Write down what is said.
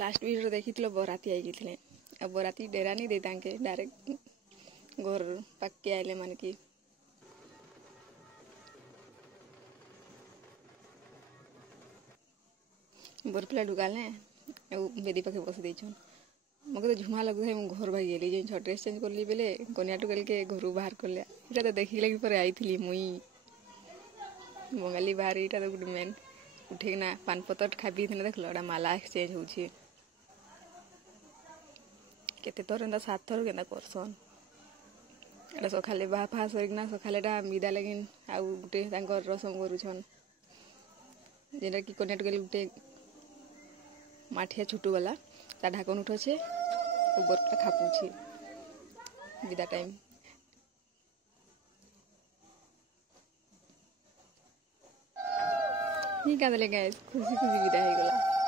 Last video देखी बराती आई थे अब बराती डेरा नहीं दे तांके डायरेक्ट घर पक्के आइले मान की बरपिला ढुकाले बेदी पाखे बस देछन मके तो झुमा लगु है घर भाई गेली जे ड्रेस चेंज करली बेले कन्या टुकल के घर बाहर करले इटा तो देखी लगी पर आई थी मुई बंगाली बाहर इटा तो गुड मेन उठे ना पान पतर खाबी थे देख लो माला एक्सचेंज होची केते तोर एंदा 7 थर केंदा करसन एटा सखाले बाहा फा सरिकना सखालेटा मिदा लगिन आउ गुटे तांकर रसम करूछन जेना कि कन्या टुकल गुटे माठिया छुटू वाला ता ढाकन उठोछे बरटा खापुछी विदा टाइम ठीक है गाइस खुशी खुशी विदा हो गला।